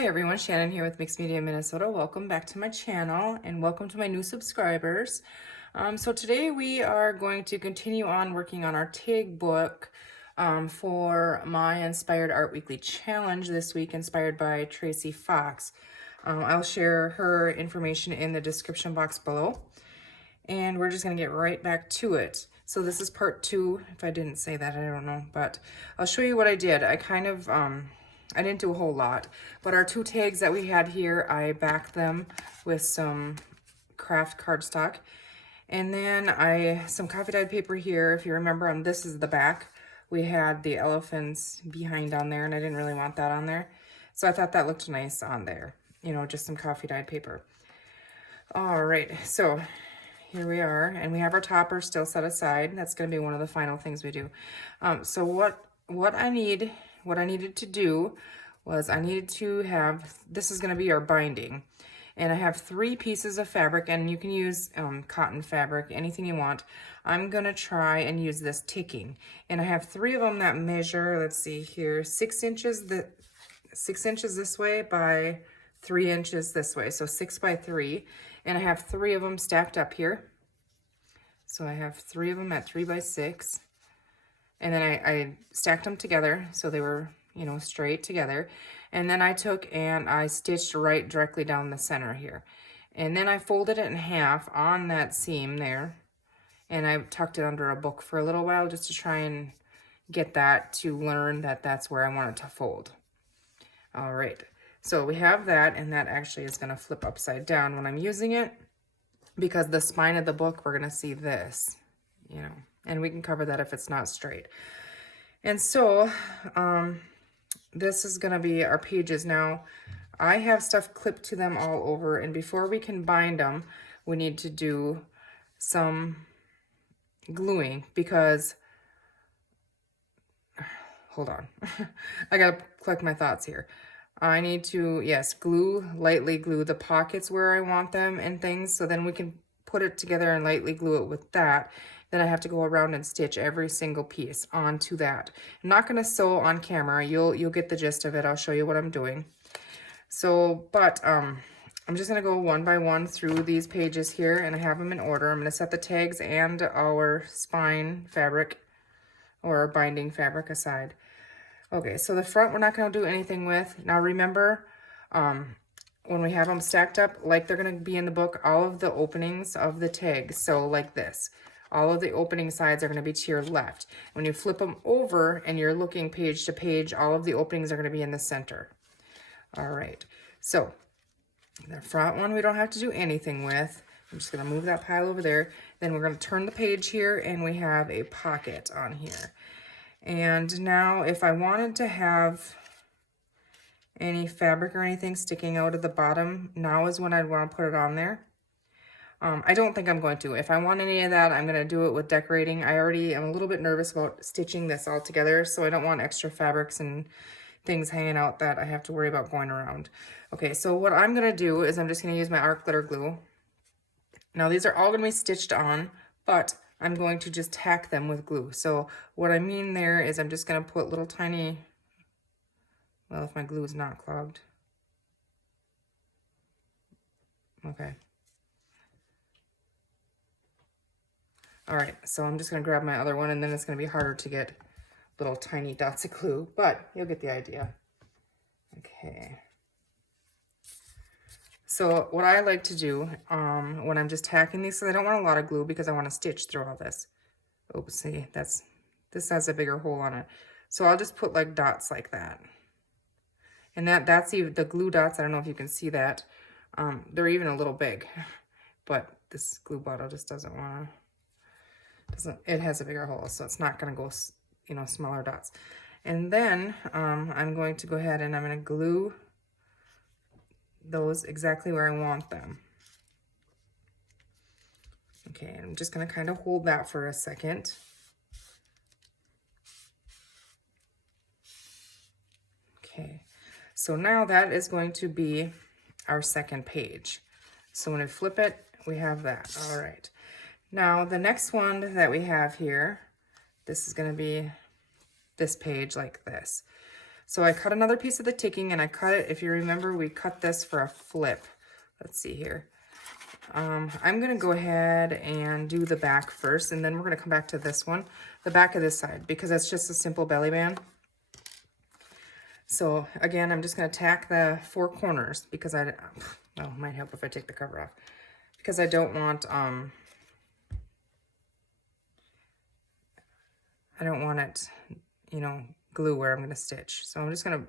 Hi everyone, Shannon here with Mixed Media Minnesota. Welcome back to my channel and welcome to my new subscribers. So today we are going to continue on working on our TIG book for my Inspired Art Weekly Challenge this week, inspired by Tracy Fox. I'll share her information in the description box below. And we're just going to get right back to it. So this is part 2. If I didn't say that, I don't know, but I'll show you what I did. I kind of, I didn't do a whole lot, but our 2 tags that we had here, I backed them with some craft cardstock. And then some coffee dyed paper here. If you remember, this is the back. We had the elephants behind on there, and I didn't really want that on there. So I thought that looked nice on there. You know, just some coffee dyed paper. All right, so here we are, and we have our topper still set aside. That's going to be one of the final things we do. So what I needed to do was I needed to have, this is going to be our binding, and I have 3 pieces of fabric, and you can use cotton fabric, anything you want. I'm going to try and use this ticking, and I have 3 of them that measure, let's see here, 6 inches, 6 inches this way by 3 inches this way, so 6 by 3. And I have 3 of them stacked up here. So I have 3 of them at 3 by 6. And then I stacked them together so they were, you know, straight together. And then I took and I stitched right directly down the center here. And then I folded it in half on that seam there. And I tucked it under a book for a little while just to try and get that to learn that that's where I want it to fold. All right. So we have that, and that actually is going to flip upside down when I'm using it, because the spine of the book, we're going to see this, you know, and we can cover that if it's not straight. And so this is going to be our pages. Now, I have stuff clipped to them all over, and before we can bind them, we need to do some gluing, because, hold on, I got to collect my thoughts here. I need to, yes, lightly glue the pockets where I want them and things, so then we can put it together and lightly glue it with that. Then I have to go around and stitch every single piece onto that. I'm not going to sew on camera. You'll get the gist of it. I'll show you what I'm doing. So, but I'm just going to go one by one through these pages here, and I have them in order. I'm going to set the tags and our spine fabric or our binding fabric aside. Okay, so the front we're not going to do anything with. Now remember, when we have them stacked up, like they're going to be in the book, all of the openings of the tags, so like this, all of the opening sides are going to be to your left. When you flip them over and you're looking page to page, all of the openings are going to be in the center. All right, so the front one we don't have to do anything with. I'm just going to move that pile over there. Then we're going to turn the page here, and we have a pocket on here. And now if I wanted to have any fabric or anything sticking out of the bottom, now is when I'd want to put it on there. I don't think I'm going to. If I want any of that, I'm going to do it with decorating. I already am a little bit nervous about stitching this all together, so I don't want extra fabrics and things hanging out that I have to worry about going around. Okay, so what I'm going to do is I'm just going to use my art glitter glue. Now these are all going to be stitched on, but I'm going to just tack them with glue. So what I mean there is I'm just going to put little tiny, well, if my glue is not clogged. Okay. All right, so I'm just going to grab my other one, and then it's going to be harder to get little tiny dots of glue, but you'll get the idea. Okay. So what I like to do when I'm just tacking these, so I don't want a lot of glue because I want to stitch through all this. Oops, see, this has a bigger hole on it. So I'll just put like dots like that. And that's even the glue dots. I don't know if you can see that. They're even a little big, but this glue bottle just doesn't want to, it has a bigger hole, so it's not going to go, you know, smaller dots. And then I'm going to go ahead and I'm going to glue those exactly where I want them. Okay, I'm just going to kind of hold that for a second. Okay, so now that is going to be our second page. So when I flip it, we have that. All right. Now the next one that we have here, this is going to be this page like this. So I cut another piece of the ticking, and I cut it, if you remember, we cut this for a flip. Let's see here. I'm going to go ahead and do the back first, and then we're going to come back to this one, the back of this side, because that's just a simple belly band. So again, I'm just going to tack the 4 corners because well, it might help if I take the cover off, because I don't want, it, you know, glue where I'm going to stitch. So I'm just going to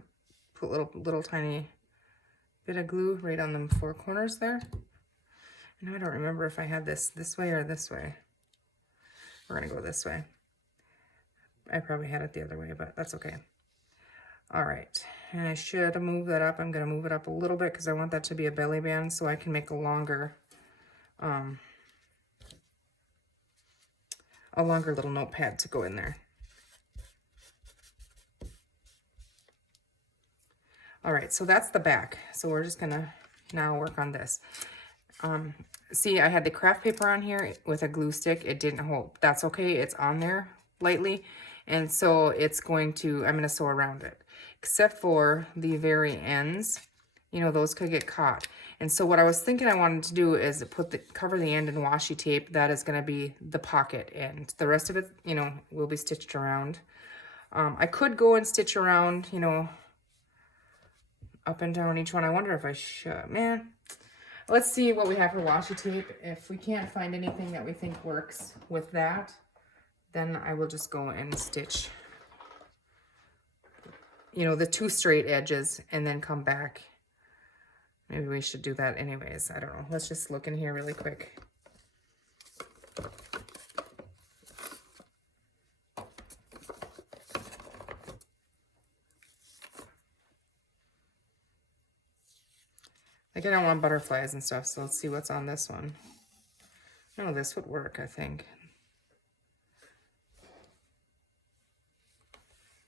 put little tiny bit of glue right on them 4 corners there. And I don't remember if I had this way or this way. We're going to go this way. I probably had it the other way, but that's okay. All right, and I should move that up. I'm going to move it up a little bit because I want that to be a belly band so I can make a longer little notepad to go in there. All right, so that's the back. So we're just going to now work on this. See, I had the craft paper on here with a glue stick. It didn't hold. That's okay. It's on there lightly. And so it's going to, I'm going to sew around it. Except for the very ends, you know, those could get caught. And so what I was thinking I wanted to do is cover the end in washi tape. That is going to be the pocket end. The rest of it, you know, will be stitched around. I could go and stitch around, you know, up and down each one. I wonder if I should. Man, let's see what we have for washi tape. If we can't find anything that we think works with that, then I will just go and stitch, you know, the 2 straight edges and then come back. Maybe we should do that anyways. I don't know. Let's just look in here really quick. Like, I don't want butterflies and stuff, so let's see what's on this one. No, this would work, I think.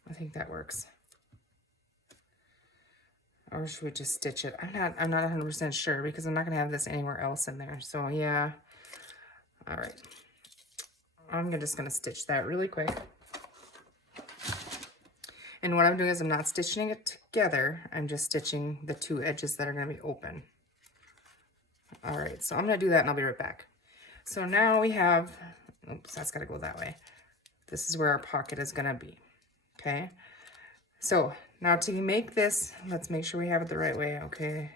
I think that works. Or should we just stitch it? I'm not 100% sure because I'm not going to have this anywhere else in there. So, yeah. All right. I'm just going to stitch that really quick. And what I'm doing is I'm not stitching it together. I'm just stitching the 2 edges that are going to be open. All right. So I'm going to do that and I'll be right back. So now we have, oops, that's got to go that way. This is where our pocket is going to be. Okay. So now to make this, let's make sure we have it the right way. Okay.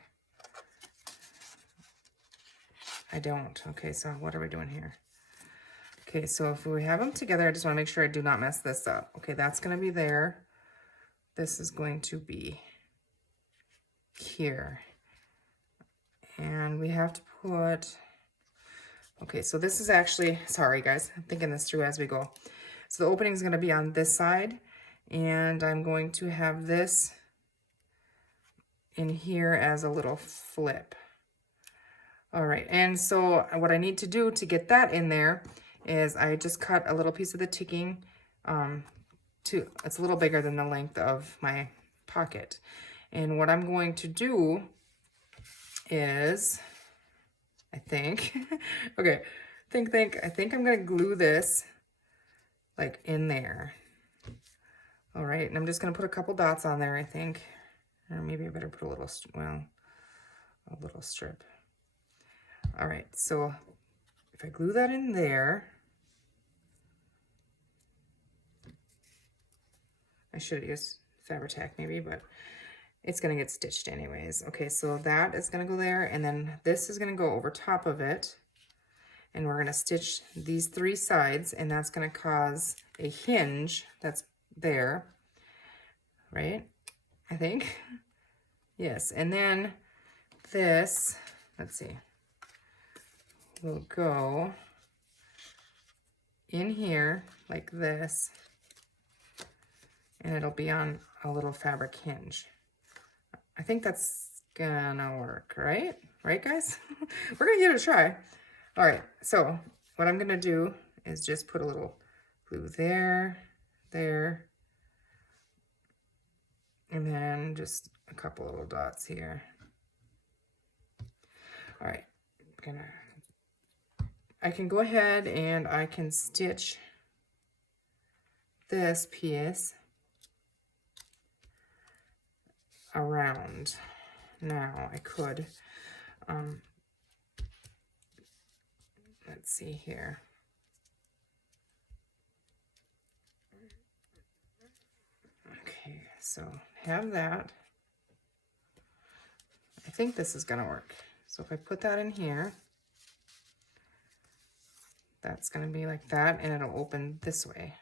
I don't. Okay, so what are we doing here? Okay, so if we have them together, I just want to make sure I do not mess this up. Okay, that's going to be there. This is going to be here. And we have to put, okay, so this is actually, sorry guys, I'm thinking this through as we go. So the opening is going to be on this side. And I'm going to have this in here as a little flip. All right, and so what I need to do to get that in there is I just cut a little piece of the ticking. It's a little bigger than the length of my pocket. And what I'm going to do is, I think, okay, I think I'm going to glue this like in there. All right, and I'm just going to put a couple dots on there, I think. Or maybe I better put a little, well, a little strip. All right, so if I glue that in there, I should use Fabri-Tac maybe, but it's going to get stitched anyways. Okay, so that is going to go there, and then this is going to go over top of it. And we're going to stitch these 3 sides, and that's going to cause a hinge that's there, right? I think. Yes, and then this, let's see, will go in here like this, and it'll be on a little fabric hinge. I think that's gonna work, right? Right, guys? We're gonna give it a try. All right, so what I'm gonna do is just put a little glue there, there, and then just a couple little dots here. All right, I can go ahead and I can stitch this piece around. Now I could, let's see here. Okay, so have that. I think this is gonna work. So if I put that in here, that's gonna be like that, and it'll open this way.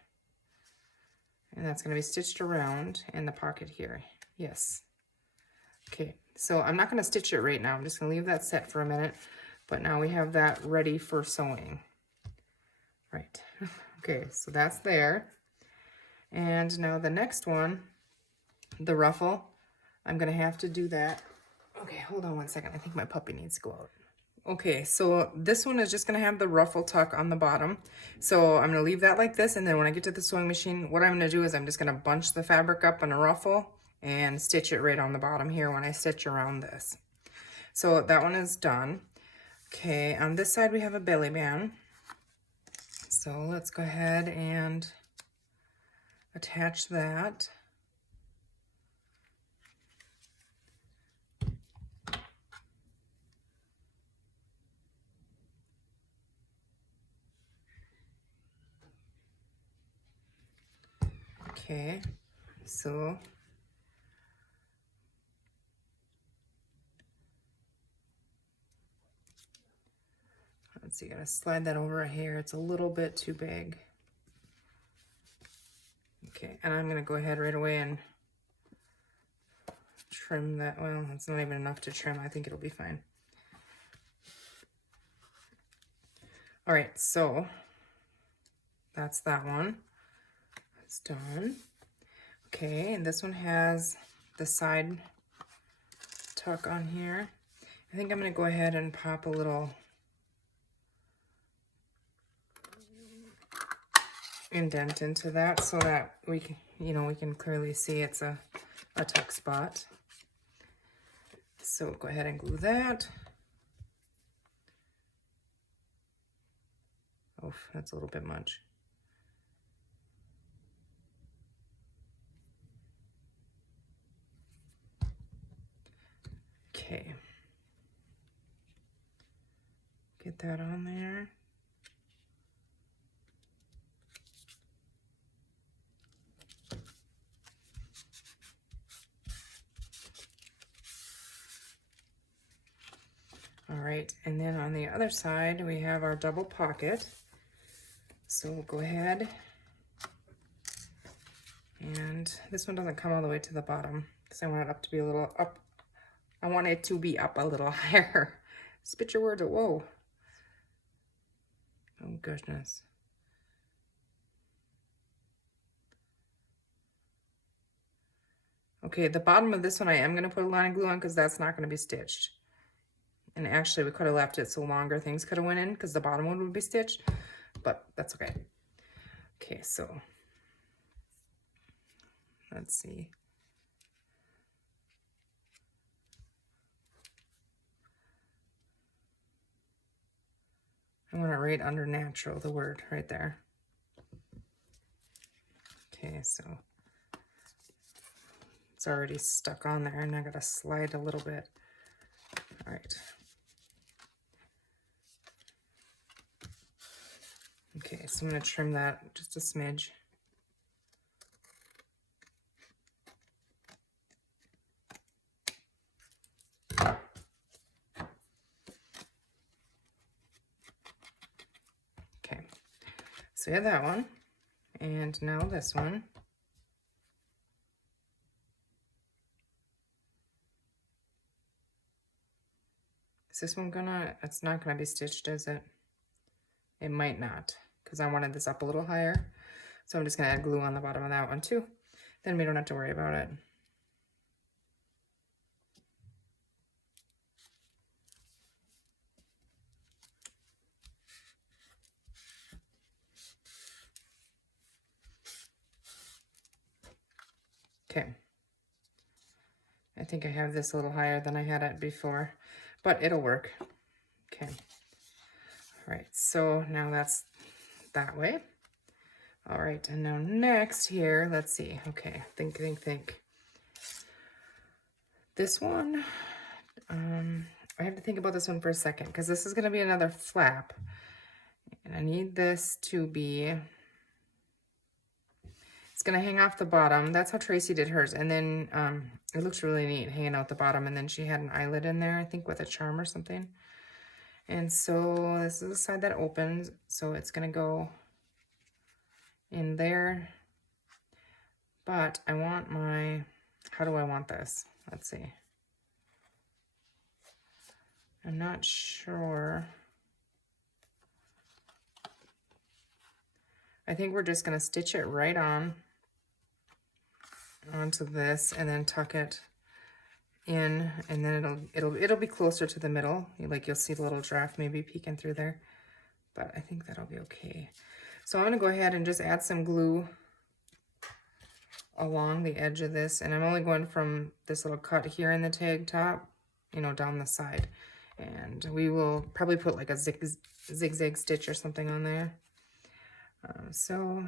And that's gonna be stitched around in the pocket here. Yes. Okay, so I'm not gonna stitch it right now. I'm just gonna leave that set for a minute, but now we have that ready for sewing. Right, okay, so that's there. And now the next one, the ruffle, I'm gonna have to do that. Okay, hold on one second. I think my puppy needs to go out. Okay, so this one is just gonna have the ruffle tuck on the bottom. So I'm gonna leave that like this, and then when I get to the sewing machine, what I'm gonna do is I'm just gonna bunch the fabric up in a ruffle and stitch it right on the bottom here when I stitch around this. So that one is done. Okay, on this side we have a belly band. So let's go ahead and attach that. Okay, so let's see, gotta slide that over here. It's a little bit too big. Okay, and I'm gonna go ahead right away and trim that. Well, it's not even enough to trim. I think it'll be fine. All right, so that's that one. It's done. Okay, and this one has the side tuck on here. I think I'm gonna go ahead and pop a little indent into that so that we can, we can clearly see it's a tuck spot. So go ahead and glue that. Oh, that's a little bit much. Okay. Get that on there. All right, and then on the other side, we have our double pocket. So we'll go ahead, and this one doesn't come all the way to the bottom because I want it up to be a little up. I want it to be up a little higher. Spit your words out, whoa. Oh goodness. Okay, the bottom of this one I am gonna put a line of glue on because that's not gonna be stitched. And actually we could have left it so longer things could have went in because the bottom one would be stitched, but that's okay. Okay, so let's see. I want it right under natural, the word right there. Okay, so it's already stuck on there and I gotta slide a little bit. All right. Okay, so I'm gonna trim that just a smidge. Okay, so we have that one, and now this one. Is this one gonna, it's not gonna be stitched, is it? It might not, because I wanted this up a little higher. So I'm just gonna add glue on the bottom of that one too. Then we don't have to worry about it. Okay. I think I have this a little higher than I had it before, but it'll work. Okay. All right, so now that's that way. All right, and now next here, let's see. Okay, think. This one, I have to think about this one for a second because this is going to be another flap. And I need this to be, it's going to hang off the bottom. That's how Tracy did hers. And then it looks really neat hanging out the bottom. And then she had an eyelet in there, I think with a charm or something. And so this is the side that opens. So it's going to go in there. But I want my, how do I want this? Let's see. I'm not sure. I think we're just going to stitch it right on onto this and then tuck it in, and then it'll be closer to the middle. Like you'll see the little draft maybe peeking through there, but I think that'll be okay. So I'm going to go ahead and just add some glue along the edge of this, and I'm only going from this little cut here in the tag top, you know, down the side. And we will probably put like a zigzag stitch or something on there. Well,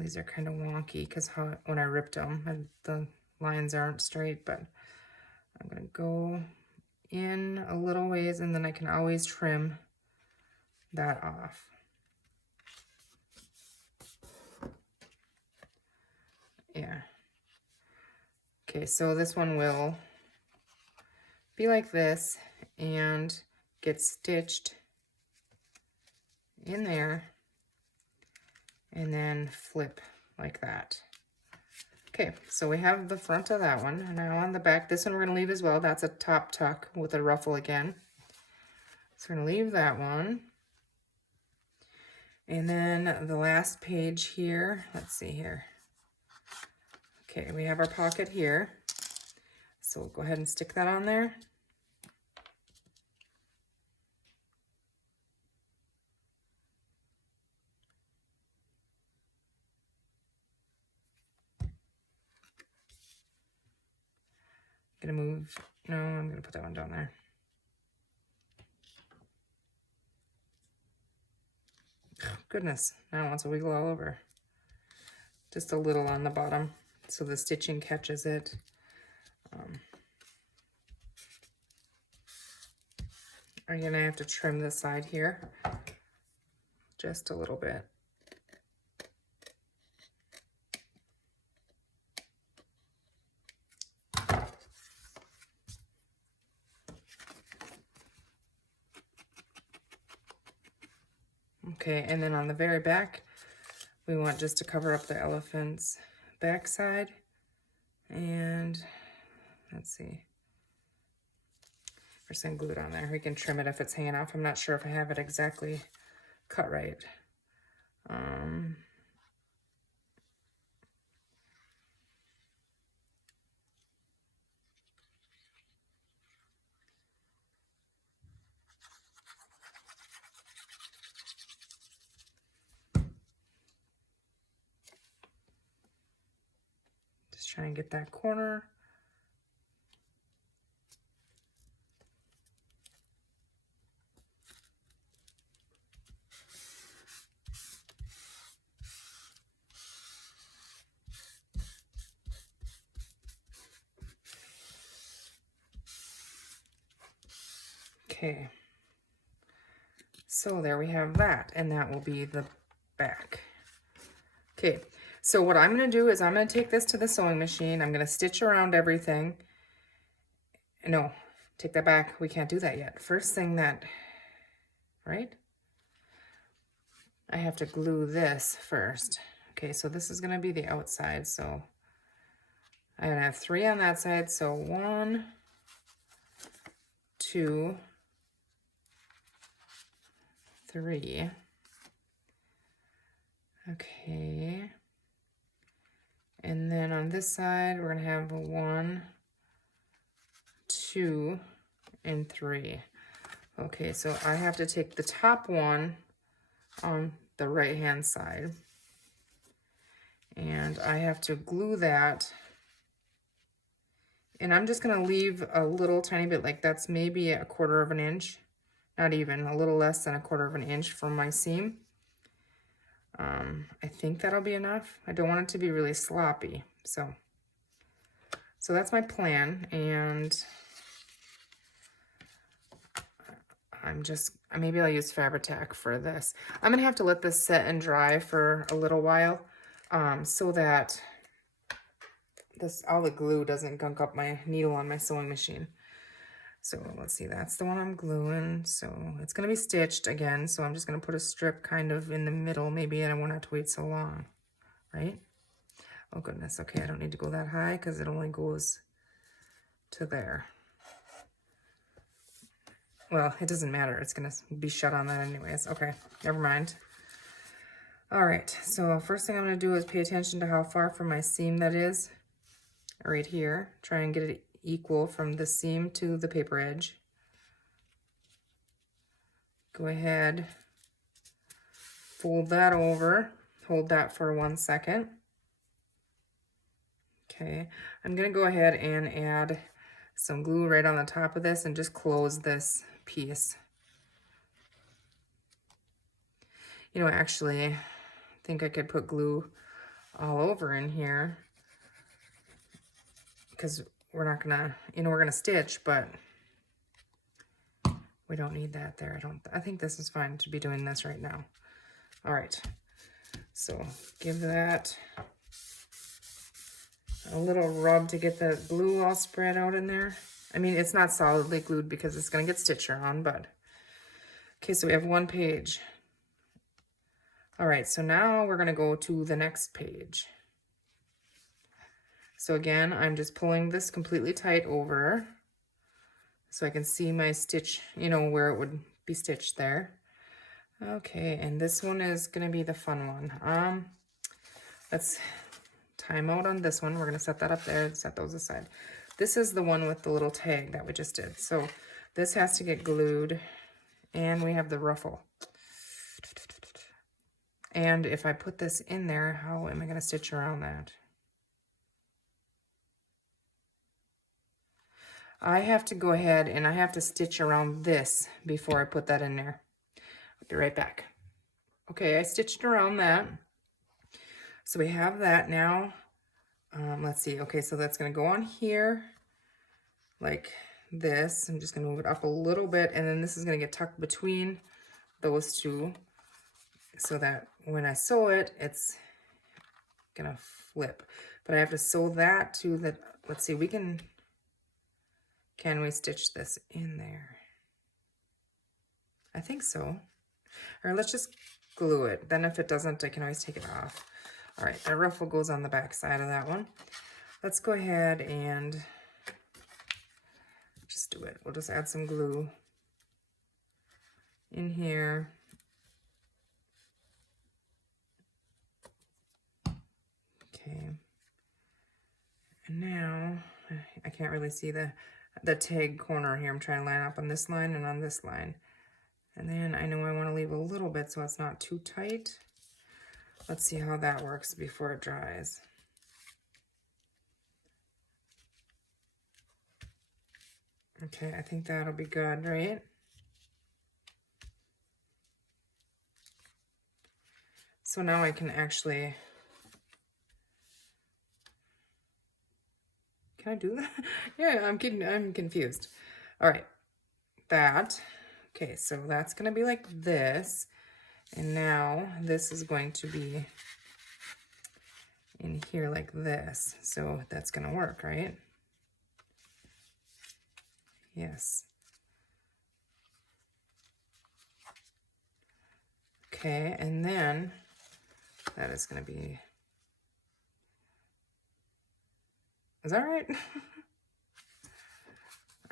these are kind of wonky because when I ripped them, the lines aren't straight, but I'm going to go in a little ways, and then I can always trim that off. Yeah. Okay, so this one will be like this and get stitched in there and then flip like that. Okay, so we have the front of that one, and now on the back, this one we're gonna leave as well. That's a top tuck with a ruffle again. So we're gonna leave that one. And then the last page here, let's see here. Okay, we have our pocket here. So we'll go ahead and stick that on there. I'm gonna put that one down there. Oh, goodness, now it wants to wiggle all over. Just a little on the bottom so the stitching catches it. I'm gonna have to trim the side here just a little bit. Okay, and then on the very back, we want just to cover up the elephant's backside. And let's see. We're just gonna glue it on there. We can trim it if it's hanging off. I'm not sure if I have it exactly cut right. Just try and get that corner. Okay, so there we have that, and that will be the back. Okay, so what I'm going to do is I'm going to take this to the sewing machine. I'm going to stitch around everything. No, take that back. We can't do that yet. First thing that, right? I have to glue this first. Okay, so this is going to be the outside, so I'm going to have 3 on that side, so 1, 2, 3. Okay. And then on this side, we're going to have 1, 2, and 3. Okay, so I have to take the top one on the right-hand side, and I have to glue that. And I'm just going to leave a little tiny bit, like that's maybe 1/4 of an inch. Not even, a little less than 1/4 of an inch from my seam. I think that'll be enough. I don't want it to be really sloppy, so So that's my plan, and maybe I'll use Fabri-Tac for this. I'm gonna have to let this set and dry for a little while, so that all the glue doesn't gunk up my needle on my sewing machine. So let's see, that's the one I'm gluing. So it's gonna be stitched again, so I'm just gonna put a strip kind of in the middle maybe, and I won't have to wait so long, right? Oh goodness, okay, I don't need to go that high because it only goes to there. Well, it doesn't matter, it's gonna be shut on that anyways. Okay, never mind. All right, so first thing I'm gonna do is pay attention to how far from my seam that is. Right here, try and get it equal from the seam to the paper edge. Go ahead, fold that over, hold that for 1 second. Okay, I'm gonna go ahead and add some glue right on the top of this and just close this piece. You know, actually, I think I could put glue all over in here because we're not gonna, we're gonna stitch, but we don't need that there. I think this is fine to be doing this right now. All right, so give that a little rub to get the glue all spread out in there. I mean, it's not solidly glued because it's gonna get stitched on, but okay, so we have 1 page. All right, so now we're gonna go to the next page. So again, I'm just pulling this completely tight over so I can see my stitch, where it would be stitched there. Okay, and this one is gonna be the fun one. Let's time out on this one. We're gonna set that up there, set those aside. This is the one with the little tag that we just did. So this has to get glued, and we have the ruffle. And if I put this in there, how am I gonna stitch around that? I have to go ahead and I have to stitch around this before I put that in there. I'll be right back. Okay, I stitched around that. So we have that now. Let's see. Okay, so that's going to go on here like this. I'm just going to move it up a little bit, and then this is going to get tucked between those two so that when I sew it, it's going to flip. But I have to sew that to the, let's see, can we stitch this in there? I think so. Or let's just glue it. Then if it doesn't, I can always take it off. All right, the ruffle goes on the back side of that one. Let's go ahead and just do it. We'll just add some glue in here. Okay. And now, I can't really see the tag corner here. I'm trying to line up on this line and on this line. And then I know I want to leave a little bit so it's not too tight. Let's see how that works before it dries. Okay, I think that'll be good, right? So now I can actually, can I do that? Yeah, I'm confused. All right, that. Okay, so that's gonna be like this. And now this is going to be in here like this. So that's gonna work, right? Yes. Okay, and then that is gonna be, is that right?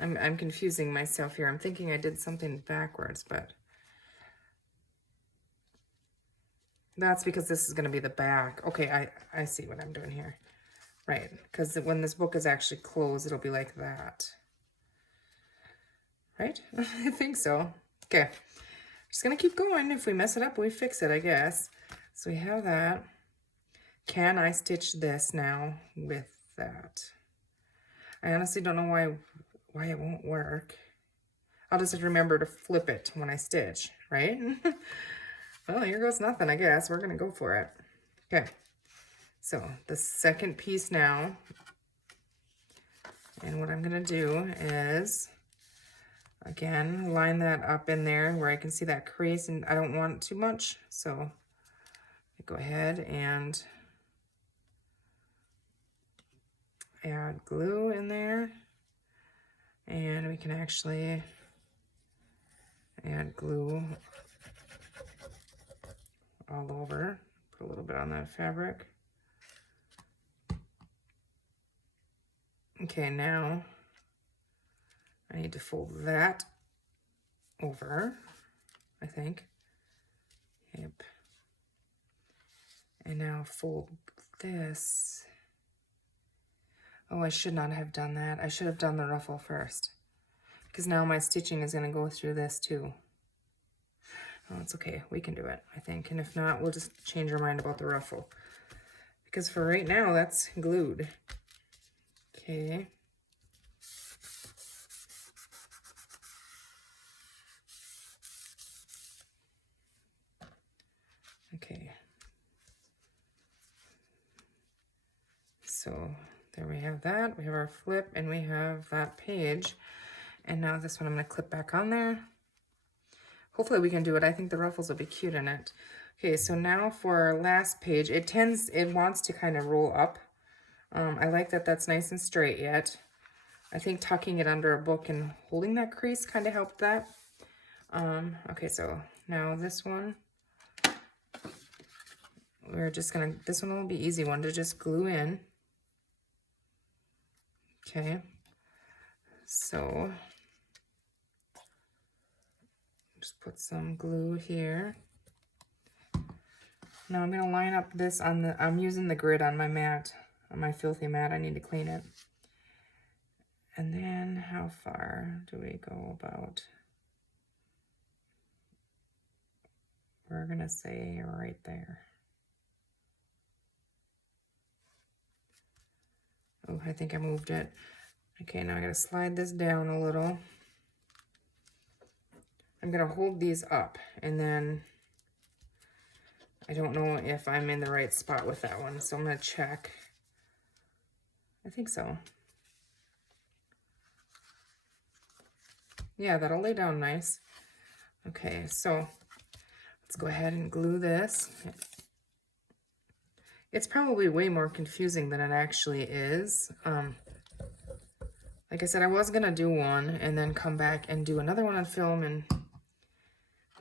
I'm confusing myself here. I'm thinking I did something backwards, but that's because this is gonna be the back. Okay, I see what I'm doing here. Right, because when this book is actually closed, it'll be like that. Right? I think so. Okay, just gonna keep going. If we mess it up, we fix it, I guess. So we have that. Can I stitch this now with that? I honestly don't know why it won't work. I'll just have to remember to flip it when I stitch, right? Well, here goes nothing, I guess. We're gonna go for it. Okay, so the second piece now, And what I'm gonna do is, again, line that up in there where I can see that crease, and I don't want too much, so go ahead and add glue in there. And we can actually add glue all over. Put a little bit on that fabric. Okay, now I need to fold that over, I think. Yep. And now fold this. Oh, I should not have done that. I should have done the ruffle first, because now my stitching is going to go through this too. Oh, it's okay. We can do it, I think. And if not, we'll just change our mind about the ruffle, because for right now, that's glued. Okay. Okay. So there we have that. We have our flip and we have that page. And now this one I'm going to clip back on there. Hopefully we can do it. I think the ruffles will be cute in it. Okay, so now for our last page, it wants to kind of roll up. I like that that's nice and straight yet. I think tucking it under a book and holding that crease kind of helped that. Okay, so now this one, we're just gonna, this one will be easy one to just glue in. Okay, so just put some glue here. Now I'm gonna line up this on the, I'm using the grid on my mat, on my filthy mat. I need to clean it. And then how far do we go about? We're gonna say right there. Oh, I think I moved it. Okay, now I gotta slide this down a little. I'm gonna hold these up, and then I don't know if I'm in the right spot with that one, so I'm gonna check. I think so. Yeah, that'll lay down nice. Okay, so let's go ahead and glue this. It's probably way more confusing than it actually is. Like I said, I was gonna do one and then come back and do another one on film, and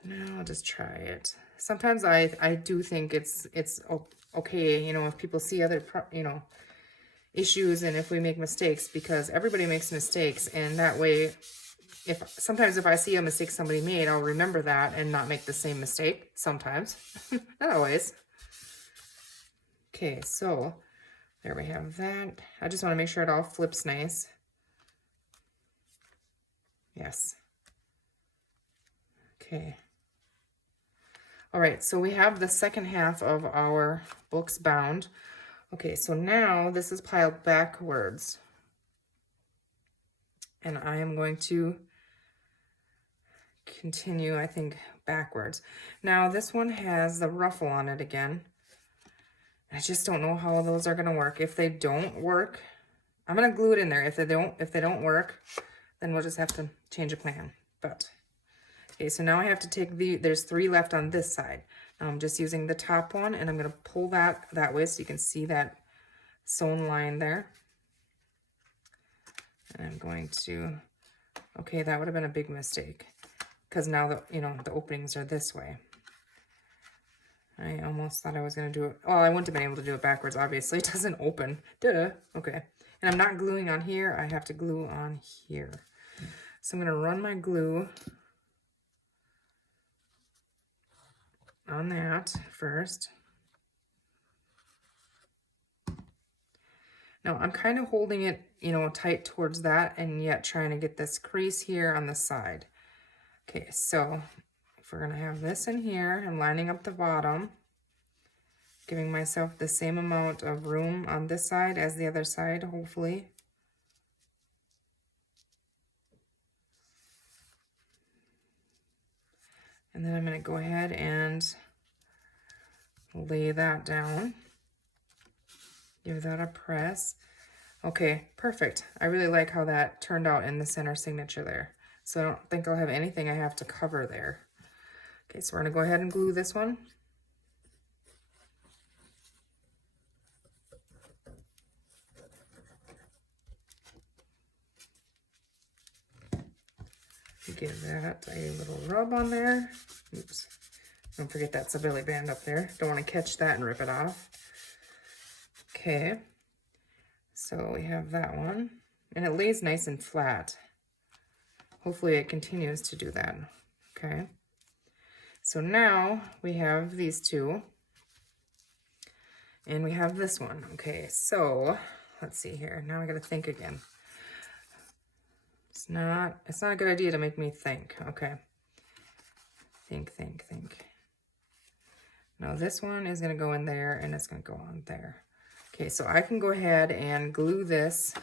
no, I'll just try it. Sometimes I do think it's okay, you know, if people see other, you know, issues and if we make mistakes, because everybody makes mistakes, and that way, sometimes if I see a mistake somebody made, I'll remember that and not make the same mistake. Sometimes, not always. Okay, so there we have that. I just want to make sure it all flips nice. Yes. Okay. All right, so we have the second half of our books bound. Okay, so now this is piled backwards. And I am going to continue, I think, backwards. Now this one has the ruffle on it again. I just don't know how those are gonna work. If they don't work, I'm gonna glue it in there. If they don't work, then we'll just have to change a plan. But okay, so now I have to take there's 3 left on this side. Now I'm just using the top one, and I'm gonna pull that way so you can see that sewn line there. And I'm going to, okay, that would have been a big mistake, because now the openings are this way. I almost thought I was going to do it. Well, I wouldn't have been able to do it backwards, obviously. It doesn't open. Duh. Okay. And I'm not gluing on here. I have to glue on here. So I'm going to run my glue on that first. Now, I'm kind of holding it, you know, tight towards that, and yet trying to get this crease here on the side. Okay, so if we're going to have this in here, I'm lining up the bottom, giving myself the same amount of room on this side as the other side, hopefully. And then I'm going to go ahead and lay that down. Give that a press. Okay, perfect. I really like how that turned out in the center signature there. So I don't think I'll have anything I have to cover there. Okay, so we're gonna go ahead and glue this one. Give that a little rub on there. Oops. Don't forget that's a belly band up there. Don't want to catch that and rip it off. Okay. So we have that one. And it lays nice and flat. Hopefully it continues to do that. Okay. So now we have these two. And we have this one. Okay, so let's see here. Now I gotta think again. It's not a good idea to make me think. Okay. Think. Now this one is gonna go in there and it's gonna go on there. Okay, so I can go ahead and glue this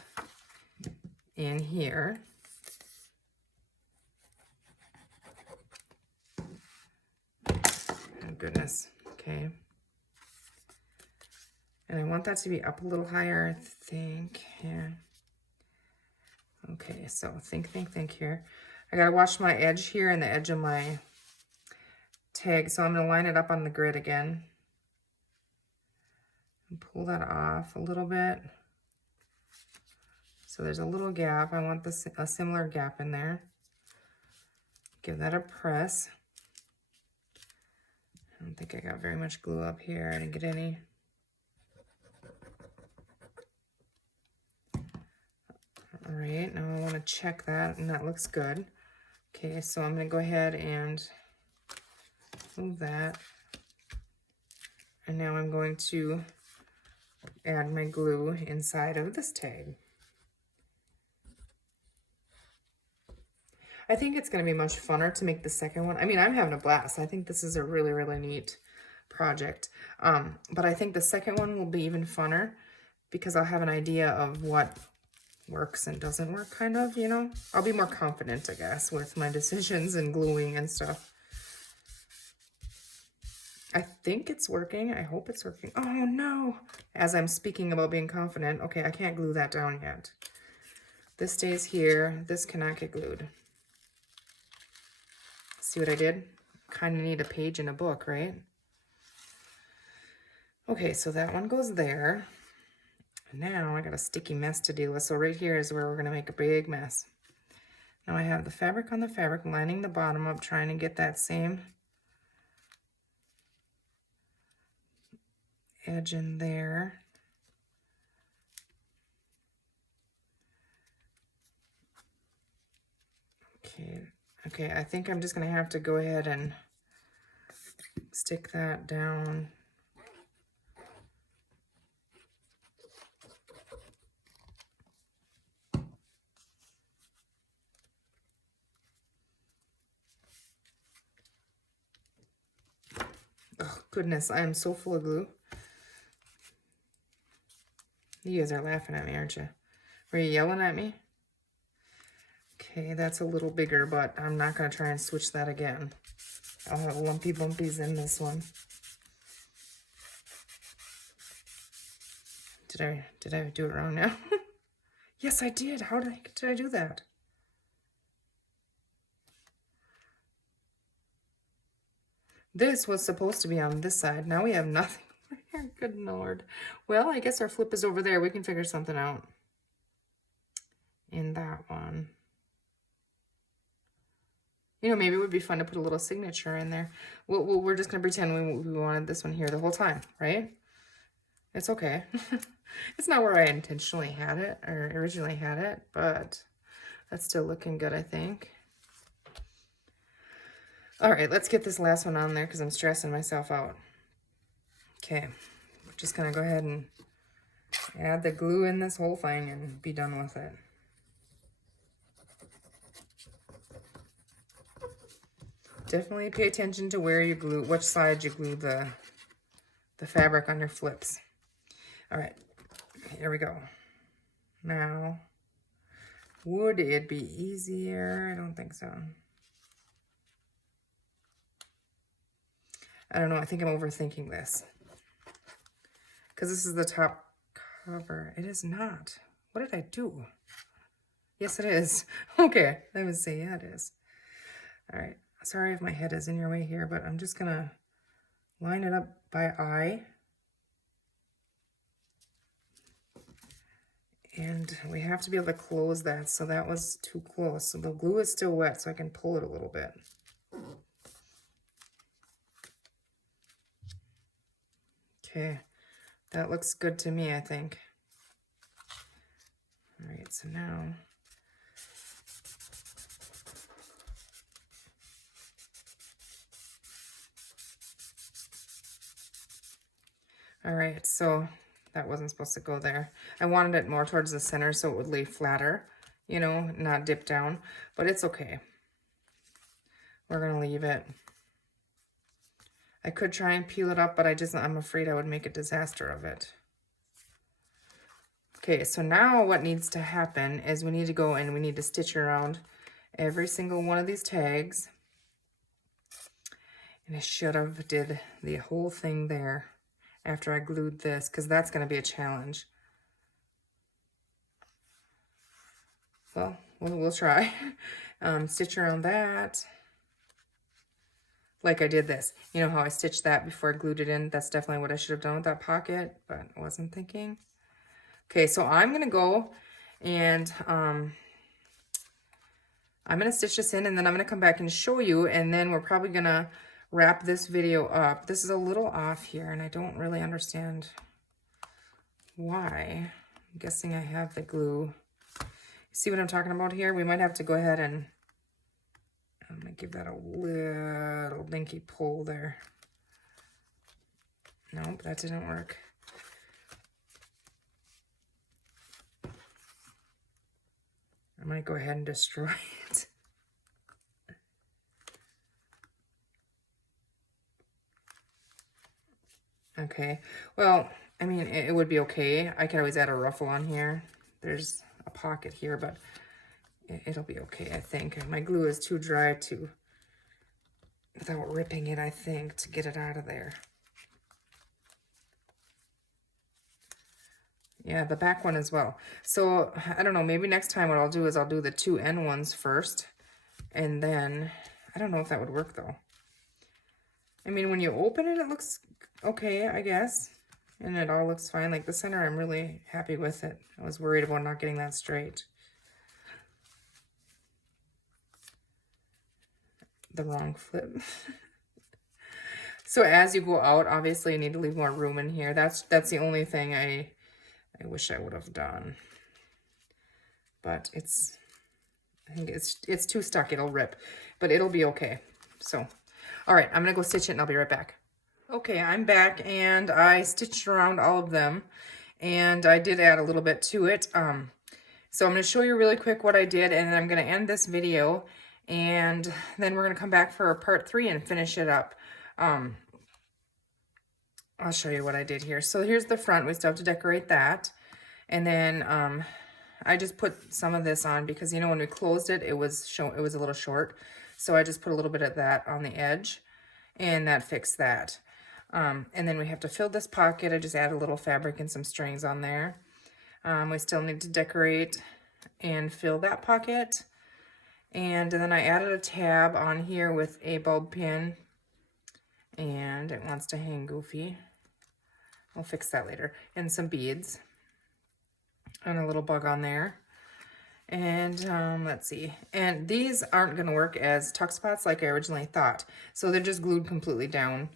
in here. Oh goodness, okay. And I want that to be up a little higher, I think, yeah. Okay, so think here. I gotta watch my edge here and the edge of my tag, so I'm gonna line it up on the grid again. And pull that off a little bit. So there's a little gap. I want this a similar gap in there. Give that a press. I don't think I got very much glue up here. I didn't get any. All right, now I want to check that, and that looks good. Okay, so I'm going to go ahead and move that. And now I'm going to add my glue inside of this tag. I think it's going to be much funner to make the second one. I mean, I'm having a blast. I think this is a really, really neat project. But I think the second one will be even funner because I'll have an idea of what works and doesn't work, kind of, you know? I'll be more confident, I guess, with my decisions and gluing and stuff. I think it's working. I hope it's working. Oh, no. As I'm speaking about being confident, okay, I can't glue that down yet. This stays here. This cannot get glued. See what I did? Kind of need a page in a book, right? Okay, so that one goes there. Now I got a sticky mess to deal with. So right here is where we're going to make a big mess. Now I have the fabric on the fabric, lining the bottom up, trying to get that same edge in there. Okay, I think I'm just going to have to go ahead and stick that down. Oh, goodness, I am so full of glue. You guys are laughing at me, aren't you? Were you yelling at me? Okay, that's a little bigger, but I'm not going to try and switch that again. I'll have lumpy bumpies in this one. Did I do it wrong now? Yes, I did. How did I do that? This was supposed to be on this side. Now we have nothing over here. Good Lord. Well, I guess our flip is over there. We can figure something out in that one. You know, maybe it would be fun to put a little signature in there. We're just going to pretend we wanted this one here the whole time, right? It's okay. It's not where I intentionally had it or originally had it, but that's still looking good, I think. All right, let's get this last one on there because I'm stressing myself out. Okay, we're just going to go ahead and add the glue in this whole thing and be done with it. Definitely pay attention to where you glue, which side you glue the fabric on your flips. All right, here we go. Now, would it be easier? I don't think so. I don't know, I think I'm overthinking this. Because this is the top cover. It is not. What did I do? Yes, it is. Okay, let me see. Yeah, it is. All right. Sorry if my head is in your way here, but I'm just gonna line it up by eye. And we have to be able to close that, so that was too close. So the glue is still wet, so I can pull it a little bit. Okay, that looks good to me, I think. All right, so now all right, so that wasn't supposed to go there. I wanted it more towards the center so it would lay flatter, you know, not dip down, but it's okay. We're gonna leave it. I could try and peel it up, but I'm afraid I would make a disaster of it. Okay, so now what needs to happen is we need to go and we need to stitch around every single one of these tags. And I should have did the whole thing there after I glued this, because that's going to be a challenge. Well, we'll try. Stitch around that. Like I did this. You know how I stitched that before I glued it in? That's definitely what I should have done with that pocket, but I wasn't thinking. Okay, so I'm going to go and I'm going to stitch this in, and then I'm going to come back and show you, and then we're probably going to wrap this video up. This is a little off here, and I don't really understand why. I'm guessing I have the glue. See what I'm talking about here? We might have to go ahead and I'm going to give that a little dinky pull there. Nope, that didn't work. I might go ahead and destroy it. Okay, well, I mean, it would be okay. I could always add a ruffle on here. There's a pocket here, but it'll be okay, I think. My glue is too dry to, without ripping it, I think, to get it out of there. Yeah, the back one as well. So, I don't know, maybe next time what I'll do is I'll do the two end ones first, and then, I don't know if that would work, though. I mean, when you open it, it looks okay, I guess. And it all looks fine. Like the center, I'm really happy with it. I was worried about not getting that straight. The wrong flip. So as you go out, obviously you need to leave more room in here. That's the only thing I wish I would have done. But I think it's too stuck. It'll rip, but it'll be okay. So, all right, I'm gonna go stitch it and I'll be right back. Okay, I'm back and I stitched around all of them and I did add a little bit to it. So I'm going to show you really quick what I did, and then I'm going to end this video, and then we're going to come back for part 3 and finish it up. I'll show you what I did here. So here's the front. We still have to decorate that. And then I just put some of this on because, you know, when we closed it, it was a little short. So I just put a little bit of that on the edge, and that fixed that. And then we have to fill this pocket. I just add a little fabric and some strings on there. We still need to decorate and fill that pocket. And then I added a tab on here with a bulb pin, and it wants to hang goofy. I'll fix that later. And some beads and a little bug on there. And let's see. And these aren't going to work as tuck spots like I originally thought. So they're just glued completely down.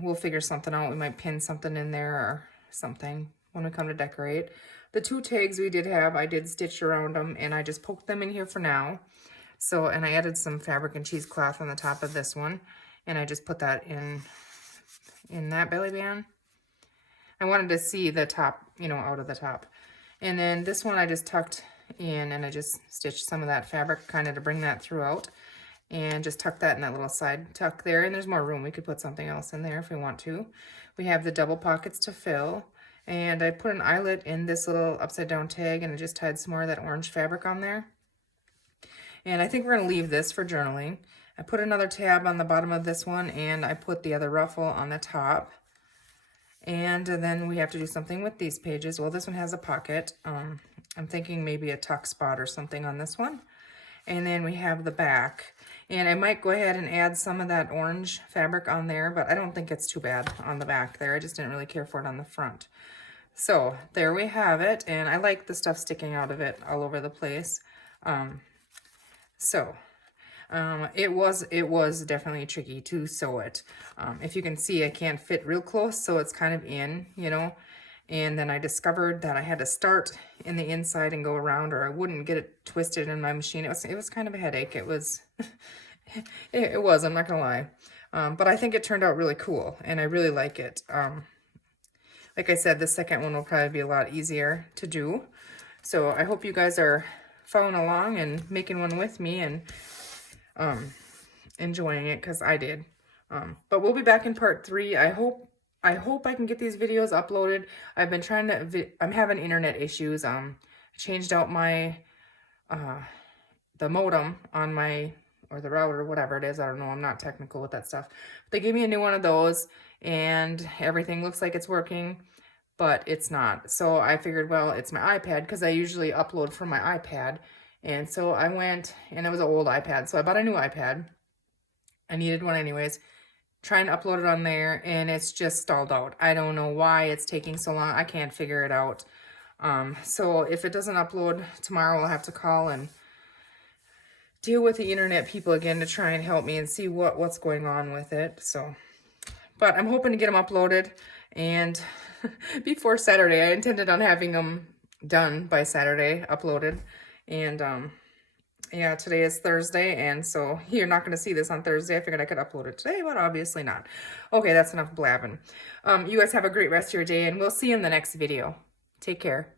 We'll figure something out. We might pin something in there or something when we come to decorate. The two tags we did have, I did stitch around them, and I just poked them in here for now. So, and I added some fabric and cheesecloth on the top of this one, and I just put that in that belly band. I wanted to see the top, you know, out of the top. And then this one I just tucked in, and I just stitched some of that fabric kind of to bring that throughout, and just tuck that in that little side tuck there. And there's more room. We could put something else in there if we want to. We have the double pockets to fill, and I put an eyelet in this little upside down tag, and I just tied some more of that orange fabric on there. And I think we're going to leave this for journaling. I put another tab on the bottom of this one, and I put the other ruffle on the top. And then we have to do something with these pages. Well, this one has a pocket. I'm thinking maybe a tuck spot or something on this one. And then we have the back. And I might go ahead and add some of that orange fabric on there, but I don't think it's too bad on the back there. I just didn't really care for it on the front. So there we have it. And I like the stuff sticking out of it all over the place. It was definitely tricky to sew it. If you can see, I can't fit real close, so it's kind of in, you know. And then I discovered that I had to start in the inside and go around, or I wouldn't get it twisted in my machine. It was kind of a headache. It was, it was, I'm not gonna lie. But I think it turned out really cool, and I really like it. Like I said, the second one will probably be a lot easier to do. So I hope you guys are following along and making one with me and enjoying it, because I did. But we'll be back in part 3. I hope I can get these videos uploaded. I've been trying to, I'm having internet issues. Changed out my, the modem on my, or the router, whatever it is. I don't know. I'm not technical with that stuff. They gave me a new one of those, and everything looks like it's working, but it's not. So I figured, well, it's my iPad, because I usually upload from my iPad. And so I went, and it was an old iPad, so I bought a new iPad. I needed one anyways. Trying to upload it on there, and it's just stalled out. I don't know why it's taking so long. I can't figure it out. So if it doesn't upload tomorrow, I'll have to call and deal with the internet people again to try and help me and see what's going on with it. So, but I'm hoping to get them uploaded, and before Saturday. I intended on having them done by Saturday, uploaded. And yeah, today is Thursday, and so you're not going to see this on Thursday. I figured I could upload it today, but obviously not. Okay, that's enough blabbing. You guys have a great rest of your day, and we'll see you in the next video. Take care.